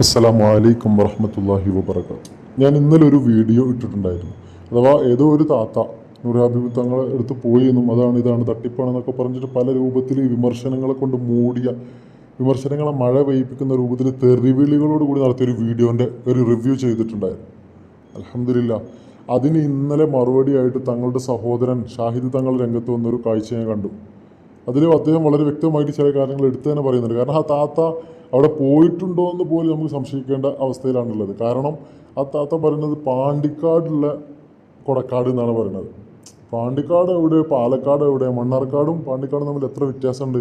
അസ്സലാമു അലൈക്കും വറഹമത്തല്ലാഹി വബർക്കാത്തു ഞാൻ ഇന്നലെ ഒരു വീഡിയോ ഇട്ടിട്ടുണ്ടായിരുന്നു. അഥവാ ഏതോ ഒരു താത്ത നൂറാബിബ് തങ്ങളെ എടുത്ത് പോയി എന്നും അതാണ് ഇതാണ് തട്ടിപ്പാണെന്നൊക്കെ പറഞ്ഞിട്ട് പല രൂപത്തിൽ വിമർശനങ്ങളെ കൊണ്ട് മൂടിയ വിമർശനങ്ങളെ മഴ പെയ്യിപ്പിക്കുന്ന രൂപത്തിൽ തെറിവിളികളോട് കൂടി നടത്തിയ ഒരു വീഡിയോന്റെ ഒരു റിവ്യൂ ചെയ്തിട്ടുണ്ടായിരുന്നു. അലഹമില്ല അതിന് ഇന്നലെ മറുപടിയായിട്ട് തങ്ങളുടെ സഹോദരൻ ഷാഹിദ് തങ്ങൾ രംഗത്ത് വന്നൊരു കാഴ്ച ഞാൻ കണ്ടു. അതിൽ അദ്ദേഹം വളരെ വ്യക്തമായിട്ട് ചില കാര്യങ്ങൾ എടുത്തു തന്നെ പറയുന്നുണ്ട്. കാരണം ആ താത്ത അവിടെ പോയിട്ടുണ്ടോ എന്ന് പോലും നമുക്ക് സംശയിക്കേണ്ട അവസ്ഥയിലാണുള്ളത്. കാരണം ആ താത്ത പറയുന്നത് പാണ്ടിക്കാടുള്ള കൊടക്കാട് എന്നാണ് പറയുന്നത്. പാണ്ടിക്കാട് എവിടെ പാലക്കാട് എവിടെ മണ്ണാർക്കാടും പാണ്ടിക്കാടും തമ്മിൽ എത്ര വ്യത്യാസമുണ്ട്?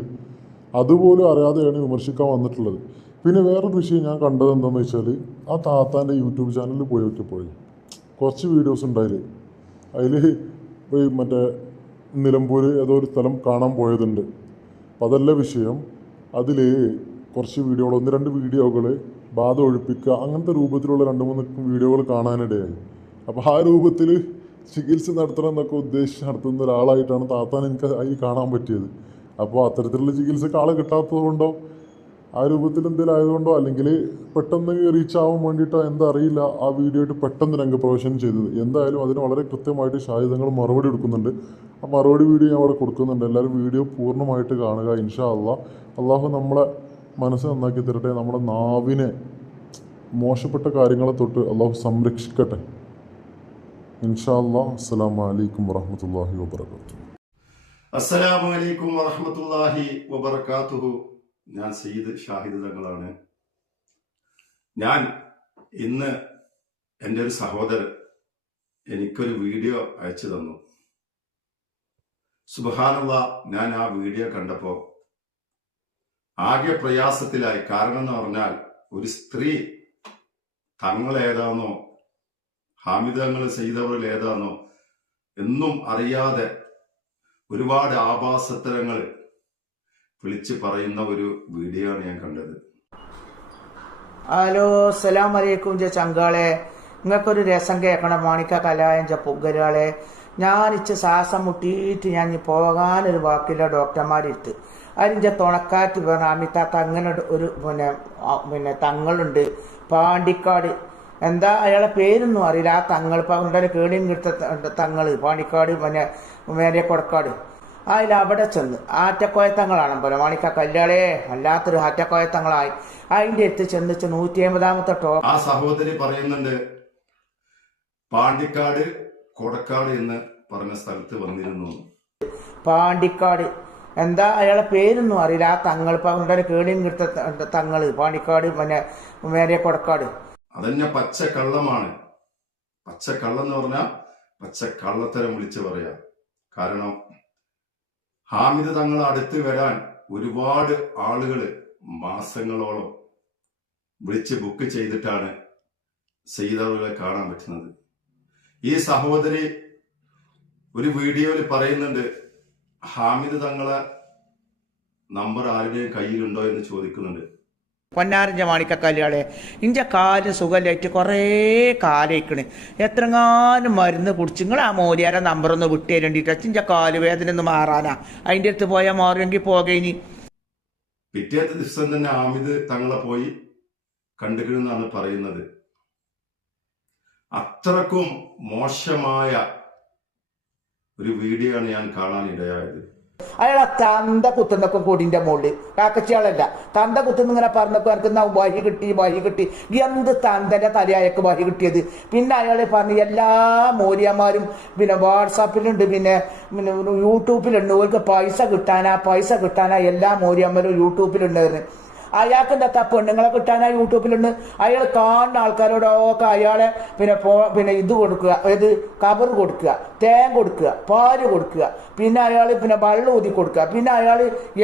അതുപോലും അറിയാതെയാണ് വിമർശിക്കാൻ വന്നിട്ടുള്ളത്. പിന്നെ വേറൊരു വിഷയം ഞാൻ കണ്ടത് എന്താണെന്ന് വെച്ചാൽ ആ താത്താന്റെ യൂട്യൂബ് ചാനലിൽ പോയി നോക്കിയപ്പോഴേ കുറച്ച് വീഡിയോസ് ഉണ്ടായില്ലേ? അതിൽ ഈ മറ്റേ നിലമ്പൂർ ഏതോ ഒരു സ്ഥലം കാണാൻ പോയതുണ്ട്. അപ്പം അതല്ല വിഷയം. അതിൽ കുറച്ച് വീഡിയോകൾ ഒന്ന് രണ്ട് വീഡിയോകൾ ബാധ ഒഴിപ്പിക്കുക അങ്ങനത്തെ രൂപത്തിലുള്ള രണ്ട് മൂന്ന് വീഡിയോകൾ കാണാനിടയായി. അപ്പോൾ ആ രൂപത്തിൽ ചികിത്സ നടത്തണം എന്നൊക്കെ ഉദ്ദേശിച്ച് നടത്തുന്ന ഒരാളായിട്ടാണ് താത്താൻ എനിക്ക് അതിൽ കാണാൻ പറ്റിയത്. അപ്പോൾ അത്തരത്തിലുള്ള ചികിത്സക്ക് ആളെ കിട്ടാത്തത് കൊണ്ടോ ആ രൂപത്തിൽ എന്തെങ്കിലും ആയതുകൊണ്ടോ അല്ലെങ്കിൽ പെട്ടെന്ന് റീച്ച് ആവാൻ വേണ്ടിയിട്ടോ എന്താ അറിയില്ല ആ വീഡിയോ ആയിട്ട് പെട്ടെന്ന് രംഗപ്രവേശനം ചെയ്തത്. എന്തായാലും അതിന് വളരെ കൃത്യമായിട്ട് ഷാഹിദങ്ങൾ മറുപടി കൊടുക്കുന്നുണ്ട്. ആ മറുപടി വീഡിയോ ഞാൻ അവിടെ കൊടുക്കുന്നുണ്ട്. എല്ലാവരും വീഡിയോ പൂർണമായിട്ട് കാണുക ഇൻഷാ അള്ളാഹ് അള്ളാഹു നമ്മളെ മനസ്സ് നന്നാക്കി തരട്ടെ. നമ്മുടെ നാവിനെ മോശപ്പെട്ട കാര്യങ്ങളെ തൊട്ട് അള്ളാഹു സംരക്ഷിക്കട്ടെ. ഇൻഷാ അള്ളാഹ് അസ്സാം വലൈക്കും വാഹമത്തല്ലാഹി വബർക്കാത്തു അസ്സലാമു അലൈക്കും വറഹ്മത്തുള്ളാഹി വബറകാതുഹു. ഞാൻ സയ്യിദ് ഷാഹിദ് തങ്ങളാണ്. ഞാൻ ഇന്ന് എന്റെ ഒരു സഹോദരൻ എനിക്കൊരു വീഡിയോ അയച്ചു തന്നു. സുബഹാനുള്ള ഞാൻ ആ വീഡിയോ കണ്ടപ്പോൾ ആകെ പ്രയാസത്തിലായി. കാരണം എന്ന് പറഞ്ഞാൽ ഒരു സ്ത്രീ തങ്ങൾ ഏതാണോ ഹാമിദങ്ങൾ ചെയ്തവരിൽ ഏതാണോ എന്നും അറിയാതെ ഒരുപാട് ആഭാസത്തരങ്ങൾ വിളിച്ച് പറയുന്ന ഒരു വീഡിയോ ആണ് ഞാൻ കണ്ടത്. ഹലോ സലാം അലൈക്കും ജെ ചങ്കാളെ. നിങ്ങൾക്കൊരു രസം കേൾക്കണം. മാണിക്ക കലായഞ്ച പുggരാളെ ഞാൻ ഇച്ച് ശ്വാസം മുട്ടിയിട്ട് ഞാൻ പോകാനൊരു വാക്കില്ല ഡോക്ടർമാരിട്ട്. അതിന്റെ തുണക്കാറ്റ് പറഞ്ഞ അമിതാത്ത അങ്ങനെ ഒരു പിന്നെ പിന്നെ തങ്ങളുണ്ട്. പാണ്ടിക്കാട്. എന്താ അയാളെ പേരൊന്നും അറിയില്ല. ആ തങ്ങൾ ഇപ്പം ഉണ്ടല്ലോ കേടിയും കിട്ട തങ്ങൾ പാണ്ടിക്കാട് പിന്നെ മേരെ കൊടക്കാട്. അതിൽ അവിടെ ചെന്ന്. ആറ്റക്കോയത്തങ്ങളാണ് പോലെ മാണിക്ക കല്യാളേ വല്ലാത്തൊരു ആറ്റക്കോയത്തങ്ങളായി അതിന്റെ അടുത്ത് ചെന്നിച്ച് നൂറ്റി അമ്പതാമത്തെ ടോ ആ സഹോദരി പറയുന്നുണ്ട് പാണ്ടിക്കാട് കൊടക്കാട് എന്ന് പറഞ്ഞ സ്ഥലത്ത് വന്നിരുന്നു. പാണ്ടിക്കാട്. എന്താ അയാളെ പേരൊന്നും അറിയില്ല. ആ തങ്ങൾ ഇപ്പം കേണിയും കിട്ട തങ്ങൾ പാണിക്കാട് പിന്നെ മേരെ കൊടക്കാട്. അതന്നെ പച്ച കള്ളമാണ് പച്ച കള്ളെന്ന് പറഞ്ഞാൽ പച്ച കള്ളത്തരം വിളിച്ച് പറയാം. കാരണം ഹാമിദ് തങ്ങൾ അടുത്ത് വരാൻ ഒരുപാട് ആളുകൾ മാസങ്ങളോളം വിളിച്ച് ബുക്ക് ചെയ്തിട്ടാണ് സെയ്തവകളെ കാണാൻ പറ്റുന്നത്. ഈ സഹോദരി ഒരു വീഡിയോയിൽ പറയുന്നുണ്ട് ഹാമിദ് തങ്ങളെ നമ്പർ ആരുടെയും കയ്യിലുണ്ടോ എന്ന് ചോദിക്കുന്നുണ്ട്. പൊന്നാരഞ്ച മാണിക്കക്കാലിയാളെ ഇന്റെ കാൽ സുഖമില്ലായിട്ട് കുറേ കാലയിക്കണ്. എത്രങ്ങാനും മരുന്ന് കുടിച്ച് നിങ്ങൾ ആ മോലിയാരെ നമ്പർ ഒന്ന് വിട്ടു തരണ്ടിട്ട് ഇഞ്ച കാൽ വേദന ഒന്ന് മാറാനാ. അതിന്റെ അടുത്ത് പോയാൽ മാറുമെങ്കിൽ പോകേനി പിറ്റേത്തെ ദിവസം തന്നെ ആമിദ് തങ്ങളെ പോയി കണ്ടുകിടുന്നാണ് പറയുന്നത്. അത്രക്കും മോശമായ ഒരു വീഡിയോ ആണ് ഞാൻ കാണാൻ ഇടയായത്. അയാളെ തന്ത കുത്തുന്നൊക്കെ കൊടിന്റെ മുകളിൽ കാക്കച്ചിയാളല്ല. തന്ത കുത്തുന്ന ഇങ്ങനെ പറഞ്ഞപ്പോ എനിക്ക് വഴി കിട്ടി വഴി കിട്ടി. എന്ത് തന്തന്റെ തലയായക്ക് വഴി കിട്ടിയത്? പിന്നെ അയാൾ പറഞ്ഞു എല്ലാ മോര്യന്മാരും പിന്നെ വാട്സാപ്പിലുണ്ട്. പിന്നെ യൂട്യൂബിലുണ്ട്. ഓർക്ക് പൈസ കിട്ടാനാ പൈസ കിട്ടാനാ എല്ലാ മോര്യന്മാരും യൂട്യൂബിലുണ്ടായിരുന്നു. അയാൾക്ക് എന്താ പെണ്ണുങ്ങളെ കിട്ടാനാ യൂട്യൂബിലുണ്ട്? അയാൾ കാണുന്ന ആൾക്കാരോടൊക്കെ അയാളെ പിന്നെ പിന്നെ ഇത് കൊടുക്കുക ഏത് കബർ കൊടുക്കുക തേൻ കൊടുക്കുക പാൽ കൊടുക്കുക. പിന്നെ അയാൾ പിന്നെ വെള്ളം ഊതി കൊടുക്കുക. പിന്നെ അയാൾ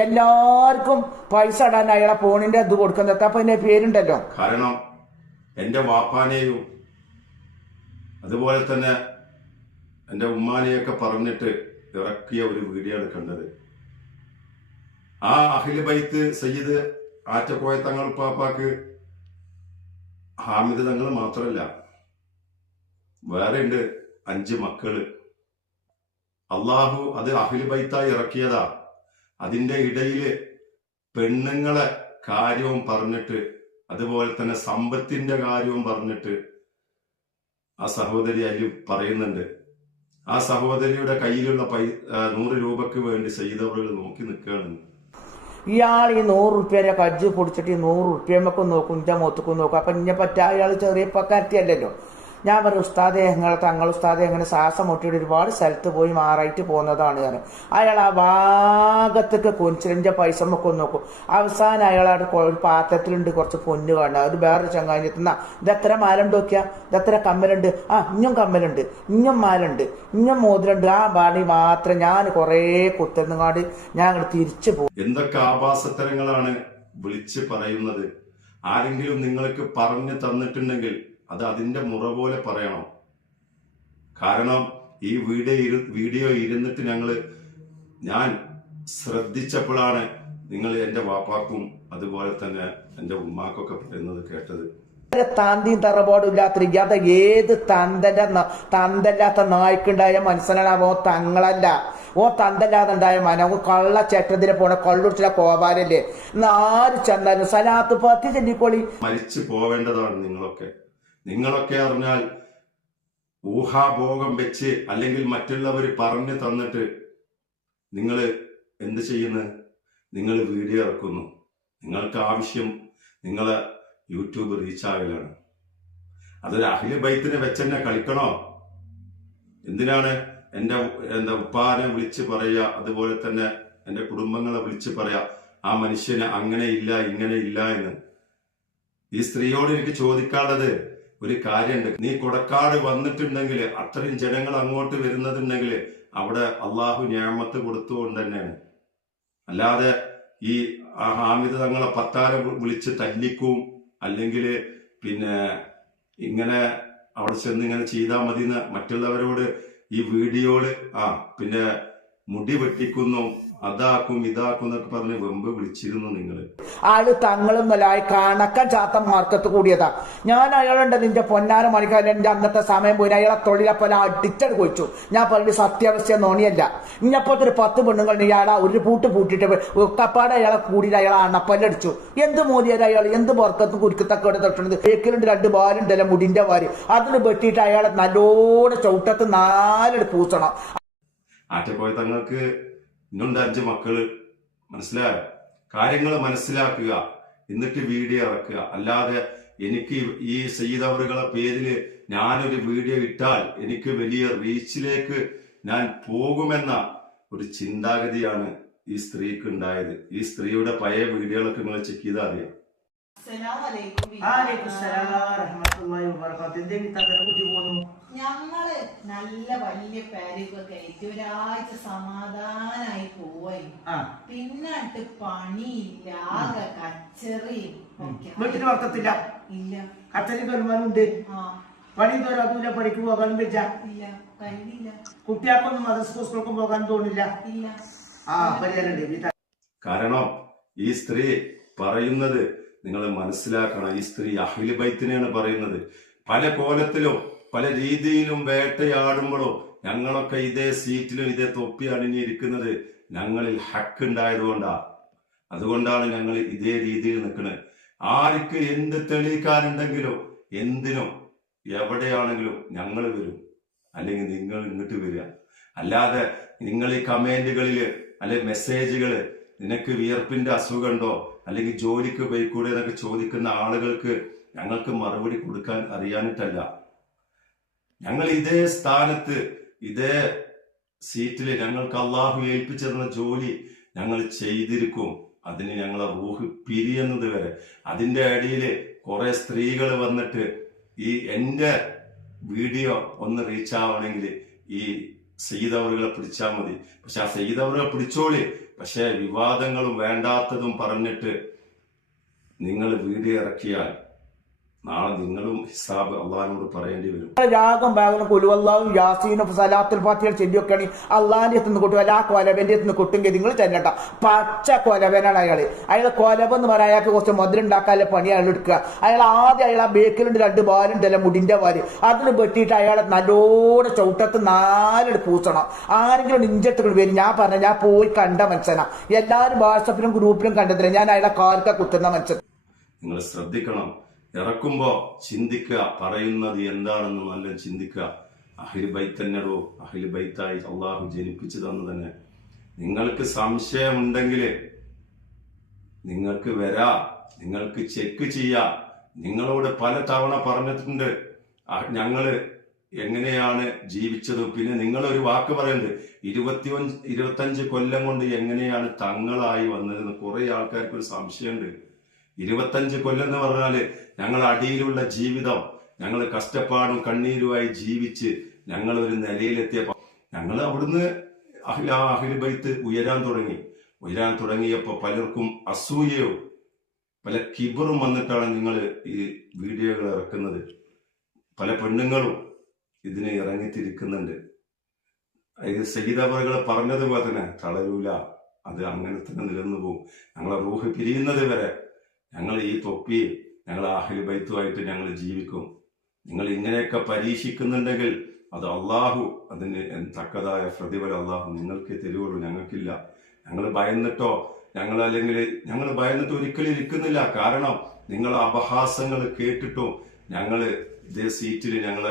എല്ലാവർക്കും പൈസ ഇടാൻ അയാളെ ഫോണിന്റെ ഇത് കൊടുക്കുന്നത്. അപ്പൊ എന്റെ പേരുണ്ടല്ലോ? കാരണം എന്റെ വാപ്പാനെയും അതുപോലെ തന്നെ എന്റെ ഉമ്മാനെയൊക്കെ പറഞ്ഞിട്ട് ഇറക്കിയ ഒരു വീഡിയോ ആണ് കണ്ടത്. ആ അഖിൽ ബൈത്ത് സയ്യിദ് ആറ്റക്കോയ തങ്ങൾ പാപ്പാക്ക് ഹാമിദ് തങ്ങൾ മാത്രമല്ല വേറെ ഉണ്ട് അഞ്ച് മക്കൾ. അള്ളാഹു അത് അഹിൽ ബൈത്തായി ഇറക്കിയതാ. അതിന്റെ ഇടയിൽ പെണ്ണുങ്ങളെ കാര്യവും പറഞ്ഞിട്ട് അതുപോലെ തന്നെ സമ്പത്തിന്റെ കാര്യവും പറഞ്ഞിട്ട് ആ സഹോദരി അതിൽ പറയുന്നുണ്ട്. ആ സഹോദരിയുടെ കയ്യിലുള്ള പൈ നൂറ് രൂപക്ക് വേണ്ടി ചെയ്തവർ നോക്കി നിൽക്കുകയാണ്. ഇയാൾ ഈ നൂറ് റുപ്യേനെ കജ്ജ് പൊടിച്ചിട്ട് ഈ നൂറ് റുപ്യമ്മക്കും നോക്കും ഇന്റെ മൊത്തക്കും നോക്കും. അപ്പൊ ഇന്നെ പറ്റാ അയാൾ ചെറിയ പക്കാരത്തിയല്ലല്ലോ. ഞാൻ പറയും ഉസ്താദെ ഞങ്ങൾ തങ്ങൾ ഉസ്താദെ അങ്ങനെ ശ്വാസം മുട്ടിയിട്ട് ഒരുപാട് സ്ഥലത്ത് പോയി മാറായിട്ട് പോകുന്നതാണ് കാരണം അയാൾ ആ ഭാഗത്തേക്ക് കൊഞ്ചിലിന്റെ പൈസ ഒക്കെ നോക്കും. അവസാനം അയാൾ ഒരു പാത്രത്തിലുണ്ട് കുറച്ച് പൊന്ന് വേണ്ട അത് വേറൊരു ചങ്ങാതി എത്തുന്ന ഇതെത്ര മാലുണ്ട് നോക്കിയാ? ഇതെത്ര കമ്മലുണ്ട്? ആ ഇഞ്ഞും കമ്മലുണ്ട് ഇഞ്ഞും മാലുണ്ട് ഇഞ്ഞും മോതിരണ്ട്. ആ ബാണി മാത്രം ഞാൻ കുറേ കുത്തുന്നങ്ങാട് ഞാൻ അങ്ങോട്ട് തിരിച്ചു പോകും എന്തൊക്കെ ആഭാസത്തരങ്ങളാണ് വിളിച്ച് പറയുന്നത്? ആരെങ്കിലും നിങ്ങൾക്ക് പറഞ്ഞു തന്നിട്ടുണ്ടെങ്കിൽ അത് അതിന്റെ മുറ പോലെ പറയണം. കാരണം ഈ വീഡിയോ ഇരു വീഡിയോ ഇരുന്നിട്ട് ഞങ്ങൾ ഞാൻ ശ്രദ്ധിച്ചപ്പോഴാണ് നിങ്ങൾ എന്റെ വാപ്പാക്കും അതുപോലെ തന്നെ എന്റെ ഉമ്മാക്കൊക്കെ പറയുന്നത് കേട്ടത്. താന്തിയും തന്തിയും തറപാടും ഇല്ലാത്ത ഇല്ലാത്ത ഏത് തന്തന്റെ തന്തല്ലാത്ത നായ്ക്കുണ്ടായ മനസ്സിലാണോ തങ്ങളല്ല. ഓ തന്തല്ലാതെ ഉണ്ടായ മന ഓ കള്ള ചേട്ടത്തിന് പോണ കള്ളുടിച്ചില കോപാലല്ലേ നാല് ആര് ചെന്നാലും സലാത്ത് പത്തി ചെല്ലിക്കോളി മരിച്ചു പോവേണ്ടതാണ് നിങ്ങളൊക്കെ. നിങ്ങളൊക്കെ അറിഞ്ഞാൽ ഊഹാഭോഗം വെച്ച് അല്ലെങ്കിൽ മറ്റുള്ളവർ പറഞ്ഞു തന്നിട്ട് നിങ്ങൾ എന്ത് ചെയ്യുന്നു? നിങ്ങൾ വീഡിയോ ഇറക്കുന്നു. നിങ്ങൾക്ക് ആവശ്യം നിങ്ങളെ യൂട്യൂബ് റീച്ചാകലാണ് അതൊരു അഖില ബൈത്തിനെ വെച്ചെന്നെ കളിക്കണോ? എന്തിനാണ് എന്റെ എന്താ ഉപ്പാനെ വിളിച്ച് പറയുക അതുപോലെ തന്നെ എന്റെ കുടുംബങ്ങളെ വിളിച്ച് പറയാ ആ മനുഷ്യന് അങ്ങനെ ഇല്ല ഇങ്ങനെ ഇല്ല എന്ന്? ഈ സ്ത്രീയോട് എനിക്ക് ചോദിക്കാനുള്ളത് ഒരു കാര്യമുണ്ട്. നീ കൊടക്കാട് വന്നിട്ടുണ്ടെങ്കിൽ അത്രയും ജനങ്ങൾ അങ്ങോട്ട് വരുന്നതുണ്ടെങ്കിൽ അവിടെ അള്ളാഹു ഞാമത്ത് കൊടുത്തുകൊണ്ട് തന്നെയാണ്. അല്ലാതെ ഈ ഹാമിദ് തങ്ങളെ പത്താരം വിളിച്ച് തല്ലിക്കും അല്ലെങ്കിൽ പിന്നെ ഇങ്ങനെ അവിടെ ചെന്ന് ഇങ്ങനെ ചെയ്താൽ മതി മറ്റുള്ളവരോട് ഈ വീഡിയോയിൽ ആ പിന്നെ മുടി വെട്ടിക്കുന്നു അതാക്കും ഇതാക്കും എന്നൊക്കെ പറഞ്ഞ് വെമ്പ് വിളിച്ചിരുന്നു നിങ്ങൾ. ആൾ തങ്ങളൊന്നല്ലായി കണക്കൻ ചാത്ത മാർക്കത്ത് കൂടിയതാ. ഞാൻ അയാളുണ്ട് നിന്റെ പൊന്നാര മണിക്കാരൻ എന്റെ അന്നത്തെ സമയം പോയി. അയാളെ തൊഴിലപ്പല അടിച്ചത് കൊയിച്ചു. ഞാൻ പറഞ്ഞ സത്യാവസ്ഥ നോണിയല്ല ഇന്നപ്പോഴത്തെ ഒരു പത്ത് പെണ്ണുങ്ങൾ ഇയാളെ ഒരു പൂട്ട് പൂട്ടിട്ട് കപ്പാട് അയാളെ കൂടിയിട്ട് അയാളെ അണപ്പല്ലടിച്ചു. എന്ത് മോദിയാൽ അയാൾ എന്ത് വർക്കത്ത് കുരുക്കത്തൊക്കെ തൊട്ടുന്നത്. തേക്കിലുണ്ട് രണ്ട് ബാലുണ്ടല്ലോ മുടിന്റെ വാര് അതിന് വെട്ടിയിട്ട് അയാളെ നല്ലോണം ചവിട്ടത്ത് നാലെടുത്ത് പൂച്ചണം ആറ്റപ്പോയ തങ്ങൾക്ക് ഇന്നുണ്ട് അഞ്ച് മക്കൾ മനസ്സിലായോ? കാര്യങ്ങൾ മനസ്സിലാക്കുക എന്നിട്ട് വീഡിയോ ഇറക്കുക. അല്ലാതെ എനിക്ക് ഈ സയ്യിദ് അവറുകളെ പേരിൽ ഞാനൊരു വീഡിയോ ഇട്ടാൽ എനിക്ക് വലിയ റീച്ചിലേക്ക് ഞാൻ പോകുമെന്ന ഒരു ചിന്താഗതിയാണ് ഈ സ്ത്രീക്ക് ഉണ്ടായത്. ഈ സ്ത്രീയുടെ പഴയ വീഡിയോകളൊക്കെ നിങ്ങൾ ചെക്ക് ചെയ്താൽ അറിയാം ഞങ്ങൾ നല്ല വലിയ പേരൊക്കെ ആയിട്ട് ഒരാഴ്ച സമാധാനായി പോയി പിന്നിട്ട് പണിയില്ല. ആകെ കച്ചറിയും. വീട്ടിന് വർക്കത്തില്ല? ഇല്ല. കച്ചറിക്ക് വരുമാനമുണ്ട് ആ. പണി തോരാത്തൂല പണിക്ക് പോകാൻ വെച്ച ഇല്ല. കഴിഞ്ഞില്ല. കുട്ടികൾക്കൊന്നും മദർസ് സ്കൂൾക്കും പോകാൻ തോന്നില്ല? ഇല്ല. ആ പരിഹാരമുണ്ട്. കാരണം ഈ സ്ത്രീ പറയുന്നത് നിങ്ങൾ മനസ്സിലാക്കണം. ഈ സ്ത്രീ അഖില ബൈത്തിനെയാണ് പറയുന്നത്. പല കോലത്തിലും പല രീതിയിലും വേട്ടയാടുമ്പോഴോ ഞങ്ങളൊക്കെ ഇതേ സീറ്റിലും ഇതേ തൊപ്പി അണിഞ്ഞിരിക്കുന്നത് ഞങ്ങളിൽ ഹക്ക് ഉണ്ടായതുകൊണ്ടാ. അതുകൊണ്ടാണ് ഞങ്ങൾ ഇതേ രീതിയിൽ നിൽക്കുന്നത് ആർക്ക് എന്ത് തെളിയിക്കാനുണ്ടെങ്കിലും എന്തിനും എവിടെയാണെങ്കിലും ഞങ്ങൾ വരും. അല്ലെങ്കിൽ നിങ്ങൾ ഇങ്ങോട്ട് വരിക. അല്ലാതെ നിങ്ങൾ ഈ കമന്റുകളിൽ അല്ലെ മെസ്സേജുകൾ നിനക്ക് വിയർപ്പിന്റെ അസുഖമുണ്ടോ അല്ലെങ്കിൽ ജോലിക്ക് പോയിക്കൂടെ എന്നൊക്കെ ചോദിക്കുന്ന ആളുകൾക്ക് ഞങ്ങൾക്ക് മറുപടി കൊടുക്കാൻ അറിയാനിട്ടല്ല ഞങ്ങൾ ഇതേ സ്ഥാനത്ത് ഇതേ സീറ്റിൽ ഞങ്ങൾക്ക് അള്ളാഹു ഏൽപ്പിച്ചിരുന്ന ജോലി ഞങ്ങൾ ചെയ്തിരിക്കും. അതിന് ഞങ്ങളെ റൂഹ് പിരിയുന്നത് വരെ. അതിന്റെ അടിയിൽ കുറെ സ്ത്രീകൾ വന്നിട്ട് ഈ എന്റെ വീഡിയോ ഒന്ന് റീച്ച് ആവണമെങ്കിൽ ഈ സെയ്തവറുകളെ പിടിച്ചാൽ മതി. പക്ഷെ ആ സെയ്തവറുകളെ പിടിച്ചോളി. പക്ഷെ വിവാദങ്ങളും വേണ്ടാത്തതും പറഞ്ഞിട്ട് നിങ്ങൾ വീഡിയോ ഇറക്കിയാൽ നാളെ നിങ്ങളും ഹിസാബ് അള്ളഹാനോട് പറയേണ്ടി വരും. രാഗം ബാഗം കൊലുവല്ലാവും യാസീനും സലാത്തുൽ ഫാത്തിഹ ചെല്ലിയൊക്കെയാണ് അള്ളാഹിന്റെ എത്തുന്ന കൊട്ടും അല്ല ആ കൊലവന്റെ എത്തുന്ന കൊട്ടുമെങ്കിൽ നിങ്ങൾ ചെല്ലട്ട. പച്ച കൊലവനാണ് അയാൾ അയാൾ കൊലവ് എന്ന് പറയാൻ അയാൾക്ക് കുറച്ച് മധുരണ്ടാക്കാനുള്ള പണി അയാൾ എടുക്കുക. അയാൾ ആദ്യം അയാൾ ആ ബേക്കിലുണ്ട് രണ്ട് ബാലുണ്ടല്ലോ മുടിന്റെ വാൽ അതിന് വെട്ടിയിട്ട് അയാളെ നല്ലോണം ചവിട്ടത്ത് നാലെടുത്ത് പൂച്ചണം ആരെങ്കിലും ഇഞ്ചെടുത്ത് വരും. ഞാൻ പറഞ്ഞ ഞാൻ പോയി കണ്ട മനുഷ്യനാ. എല്ലാവരും വാട്സപ്പിലും ഗ്രൂപ്പിലും കണ്ടതില്ല ഞാൻ അയാളെ കാൽക്ക കുത്തുന്ന മനുഷ്യൻ. നിങ്ങൾ ശ്രദ്ധിക്കണം. ഇറക്കുമ്പോ ചിന്തിക്കുക പറയുന്നത് എന്താണെന്ന് നല്ല ചിന്തിക്കുക. അഹിൽ ബൈത്ത് തന്നെടോ അഹിൽ ബൈത്തായി അള്ളാഹു ജനിപ്പിച്ചു തന്നു തന്നെ നിങ്ങൾക്ക് സംശയമുണ്ടെങ്കിൽ നിങ്ങൾക്ക് വരാ നിങ്ങൾക്ക് ചെക്ക് ചെയ്യാം. നിങ്ങളോട് പല തവണ പറഞ്ഞിട്ടുണ്ട് ഞങ്ങൾ എങ്ങനെയാണ് ജീവിച്ചത്? പിന്നെ നിങ്ങൾ ഒരു വാക്ക് പറയുന്നത് ഇരുപത്തി ഇരുപത്തഞ്ച് കൊല്ലം കൊണ്ട് എങ്ങനെയാണ് തങ്ങളായി വന്നതെന്ന്. കുറെ ആൾക്കാർക്ക് ഒരു സംശയമുണ്ട്. ഇരുപത്തഞ്ച് കൊല്ലം എന്ന് പറഞ്ഞാൽ ഞങ്ങൾ അടിയിലുള്ള ജീവിതം ഞങ്ങൾ കഷ്ടപ്പാടും കണ്ണീരുമായി ജീവിച്ച് ഞങ്ങൾ ഒരു നിലയിലെത്തിയപ്പോ ഞങ്ങൾ അവിടുന്ന് അഹിലിബൈത്ത് ഉയരാൻ തുടങ്ങി. ഉയരാൻ തുടങ്ങിയപ്പോ പലർക്കും അസൂയയോ പല കിബറും വന്നിട്ടാണ് നിങ്ങൾ ഈ വീഡിയോകൾ ഇറക്കുന്നത്. പല പെണ്ണുങ്ങളും ഇതിന് ഇറങ്ങിത്തിരിക്കുന്നുണ്ട്. ഇത് സഹിതാപറകൾ പറഞ്ഞതുപോലെ തന്നെ തളരൂല അത് അങ്ങനെ തന്നെ നിലനിന്നു പോകും. ഞങ്ങളെ റൂഹ് പിരിയുന്നത് വരെ ഞങ്ങൾ ഈ തൊപ്പി ഞങ്ങൾ ആഹിൽ ബൈത്തുമായിട്ട് ഞങ്ങൾ ജീവിക്കും. നിങ്ങൾ ഇങ്ങനെയൊക്കെ പരീക്ഷിക്കുന്നുണ്ടെങ്കിൽ അത് അള്ളാഹു അതിന് തക്കതായ പ്രതിഫലം അള്ളാഹു നിങ്ങൾക്ക് തരുവുള്ളൂ ഞങ്ങൾക്കില്ല. ഞങ്ങൾ ഭയന്നിട്ടോ ഞങ്ങൾ അല്ലെങ്കിൽ ഞങ്ങൾ ഭയന്നിട്ട് ഒരിക്കലും ഇരിക്കുന്നില്ല. കാരണം നിങ്ങൾ അപഹാസങ്ങൾ കേട്ടിട്ടും ഞങ്ങൾ ഇതേ സീറ്റിൽ ഞങ്ങൾ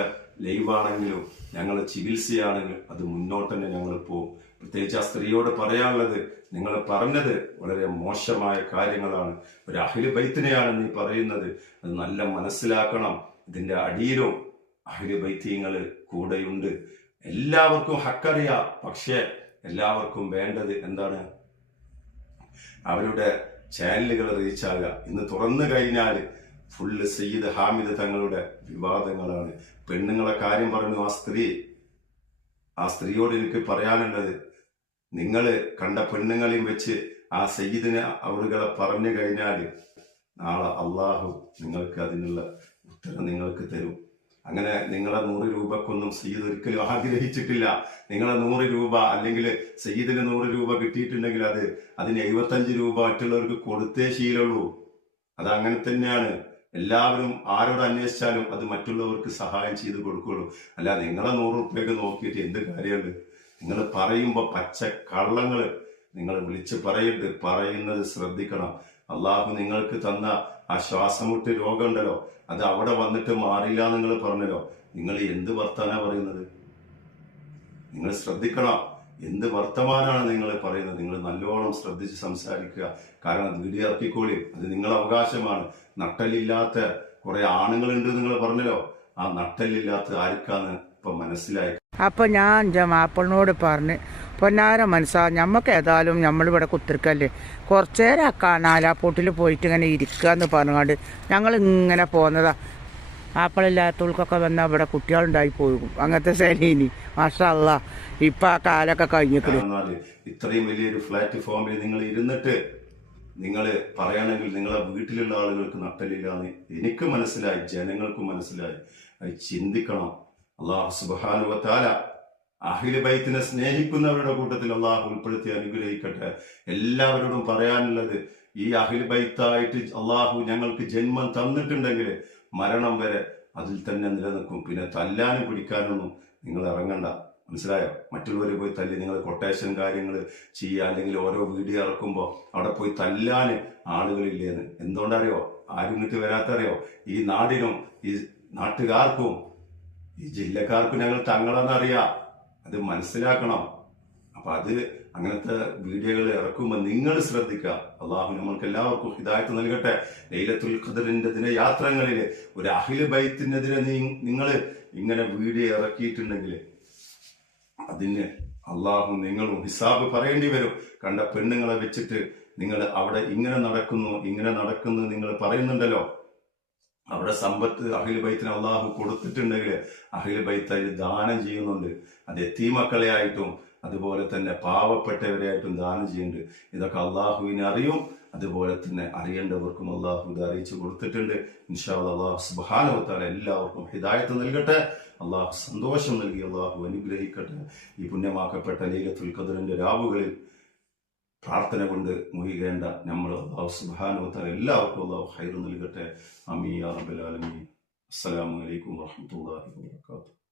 ലൈവാണെങ്കിലും ഞങ്ങൾ ചികിത്സയാണെങ്കിലും അത് മുന്നോട്ട് തന്നെ ഞങ്ങൾ പോകും. പ്രത്യേകിച്ച് ആ സ്ത്രീയോട് പറയാനുള്ളത് നിങ്ങൾ പറഞ്ഞത് വളരെ മോശമായ കാര്യങ്ങളാണ്. ഒരു അഹിൽ ബൈത്തിനെയാണ് നീ പറയുന്നത്. അത് നല്ല മനസ്സിലാക്കണം. ഇതിന്റെ അടിയിലും അഹിൽ ബൈത്യങ്ങൾ കൂടെയുണ്ട്. എല്ലാവർക്കും ഹക്കറിയാം. പക്ഷേ എല്ലാവർക്കും വേണ്ടത് എന്താണ്? അവരുടെ ചാനലുകൾ റീച്ചാകുക ഇന്ന് തുറന്നു കഴിഞ്ഞാൽ ഫുള്ള് സയ്യിദ് ഹാമിദ് തങ്ങളുടെ വിവാദങ്ങളാണ്. പെണ്ണുങ്ങളെ കാര്യം പറഞ്ഞു ആ സ്ത്രീ ആ സ്ത്രീയോട് എനിക്ക് പറയാനുള്ളത് നിങ്ങൾ കണ്ട പെണ്ണുങ്ങളെയും വെച്ച് ആ സയ്യിദിനെ അവളുകളെ പറഞ്ഞു കഴിഞ്ഞാൽ നാളെ അള്ളാഹു നിങ്ങൾക്ക് അതിനുള്ള ഉത്തരം നിങ്ങൾക്ക് തരും. അങ്ങനെ നിങ്ങളെ നൂറ് രൂപക്കൊന്നും സയ്യിദ് ഒരിക്കലും ആഗ്രഹിച്ചിട്ടില്ല. നിങ്ങളെ നൂറ് രൂപ അല്ലെങ്കിൽ സയ്യിദിന് നൂറ് രൂപ കിട്ടിയിട്ടുണ്ടെങ്കിൽ അത് അതിന് എഴുപത്തഞ്ച് രൂപ മറ്റുള്ളവർക്ക് കൊടുത്തേ ശീലമുള്ളൂ. അത് അങ്ങനെ തന്നെയാണ്. എല്ലാവരും ആരോട് അന്വേഷിച്ചാലും അത് മറ്റുള്ളവർക്ക് സഹായം ചെയ്ത് കൊടുക്കുള്ളൂ. അല്ല നിങ്ങളെ നൂറ് റുപ്യക്ക് നോക്കിയിട്ട് എന്ത് കാര്യമുണ്ട്? നിങ്ങൾ പറയുമ്പോൾ പച്ച കള്ളങ്ങൾ നിങ്ങൾ വിളിച്ച് പറയരുത്. പറയുന്നത് ശ്രദ്ധിക്കണം. അള്ളാഹു നിങ്ങൾക്ക് തന്ന ആ ശ്വാസമുട്ട് രോഗമുണ്ടല്ലോ അത് അവിടെ വന്നിട്ട് മാറില്ല നിങ്ങൾ പറഞ്ഞല്ലോ. നിങ്ങൾ എന്ത് വർത്താനാ പറയുന്നത്? നിങ്ങൾ ശ്രദ്ധിക്കണം. എന്ത് വർത്തമാനമാണ് നിങ്ങൾ പറയുന്നത്? നിങ്ങൾ നല്ലോണം ശ്രദ്ധിച്ച് സംസാരിക്കുക. കാരണം വീഡിയോ ഇറക്കിക്കോളി. അത് നിങ്ങളുടെ അവകാശമാണ്. നട്ടലില്ലാത്ത കുറെ ആണുങ്ങളുണ്ട് നിങ്ങൾ പറഞ്ഞല്ലോ. ആ നട്ടലില്ലാത്ത ആർക്കാന്ന് ഇപ്പൊ മനസ്സിലായി? അപ്പൊ ഞാൻ എന്റെ മാപ്പിളിനോട് പറഞ്ഞ് പൊന്നാര മനസ്സാ ഞമ്മക്ക് ഏതായാലും നമ്മളിവിടെ കുത്തിരിക്കല്ലേ. കുറച്ചേരം ആ പോയിട്ട് ഇങ്ങനെ ഇരിക്കുക എന്ന് പറഞ്ഞുകൊണ്ട് ഞങ്ങൾ ഇങ്ങനെ പോന്നതാ. മാപ്പിളില്ലാത്തവർക്കൊക്കെ വന്നാൽ ഇവിടെ കുട്ടികളുണ്ടായി പോകും അങ്ങനത്തെ ശൈലീനി മാഷാ അല്ല ഇപ്പം ആ കാലൊക്കെ കഴിഞ്ഞിട്ട് ഇത്രയും വലിയൊരു ഫ്ലാറ്റ് പ്ലാറ്റ്ഫോമിൽ നിങ്ങൾ ഇരുന്നിട്ട് നിങ്ങൾ പറയുകയാണെങ്കിൽ നിങ്ങളെ വീട്ടിലുള്ള ആളുകൾക്ക് നട്ടലില്ലാന്ന് എനിക്ക് മനസ്സിലായി ജനങ്ങൾക്ക് മനസ്സിലായി. അത് ചിന്തിക്കണം. അള്ളാഹു സുബാനുവത്താല അഹിൽ ബൈത്തിനെ സ്നേഹിക്കുന്നവരുടെ കൂട്ടത്തിൽ അള്ളാഹു ഉൾപ്പെടുത്തി അനുഗ്രഹിക്കട്ടെ. എല്ലാവരോടും പറയാനുള്ളത് ഈ അഹിൽ ബൈത്തായിട്ട് അള്ളാഹു ഞങ്ങൾക്ക് ജന്മം തന്നിട്ടുണ്ടെങ്കിൽ മരണം വരെ അതിൽ തന്നെ നിലനിൽക്കും. പിന്നെ തല്ലാനും പിടിക്കാനൊന്നും നിങ്ങൾ ഇറങ്ങണ്ട. മനസ്സിലായോ? മറ്റുള്ളവരെ പോയി തല്ലി നിങ്ങൾ കൊട്ടേഷൻ കാര്യങ്ങൾ ചെയ്യുക അല്ലെങ്കിൽ ഓരോ വീഡിയോ ഇറക്കുമ്പോൾ അവിടെ പോയി തല്ലാൻ ആളുകളില്ലേന്ന്. എന്തുകൊണ്ടറിയോ? ആരും ഇങ്ങോട്ട് വരാത്തറിയോ? ഈ നാടിനും ഈ നാട്ടുകാർക്കും ഈ ജില്ലക്കാർക്കും ഞങ്ങൾ തങ്ങളെന്നറിയാം. അത് മനസ്സിലാക്കണം. അപ്പൊ അത് അങ്ങനത്തെ വീഡിയോകൾ ഇറക്കുമ്പോൾ നിങ്ങൾ ശ്രദ്ധിക്കുക. അള്ളാഹു നമ്മൾക്ക് എല്ലാവർക്കും ഹിദായത്ത് നൽകട്ടെ. ലൈലത്തുൽ ഖദറിന്റെ ദിന യാത്രങ്ങളിൽ ഒരു അഹിൽ ദിന നിങ്ങൾ ഇങ്ങനെ വീഡിയോ ഇറക്കിയിട്ടുണ്ടെങ്കിൽ അതിന് അള്ളാഹു നിങ്ങളും ഹിസാബ് പറയേണ്ടി വരും. കണ്ട പെണ്ണുങ്ങളെ വെച്ചിട്ട് നിങ്ങൾ അവിടെ ഇങ്ങനെ നടക്കുന്നു ഇങ്ങനെ നടക്കുന്നു നിങ്ങൾ പറയുന്നുണ്ടല്ലോ. അവിടെ സമ്പത്ത് അഹിൽ ബൈത്തിന് അള്ളാഹു കൊടുത്തിട്ടുണ്ടെങ്കിൽ അഹിൽ ബൈത്ത് അതിൽ ദാനം ചെയ്യുന്നുണ്ട്. അത് എത്തീമക്കളെ ആയിട്ടും അതുപോലെ തന്നെ പാവപ്പെട്ടവരെയായിട്ടും ദാനം ചെയ്യുന്നുണ്ട്. ഇതൊക്കെ അള്ളാഹുവിനെ അറിയും. അതുപോലെ തന്നെ അറിയേണ്ടവർക്കും അള്ളാഹു ഇത് അറിയിച്ചു കൊടുത്തിട്ടുണ്ട്. ഇൻഷാ അള്ളാഹു സുബാനവത്താല എല്ലാവർക്കും ഹിദായത്ത് നൽകട്ടെ. അള്ളാഹു സന്തോഷം നൽകി. അള്ളാഹു അനുഗ്രഹിക്കട്ടെ. ഈ പുണ്യമാക്കപ്പെട്ട ലീലത്തുൽ ഖദറിന്റെ രാവുകളിൽ പ്രാർത്ഥന കൊണ്ട് മുഹികേണ്ട നമ്മൾ അള്ളാഹു സുബാനവത്താല എല്ലാവർക്കും അള്ളാഹു ഹൈർ നൽകട്ടെ. അമീ യാ അസ്സലാമലൈക്കും വാഹമത്തല്ലാഹി വബറകാതുഹു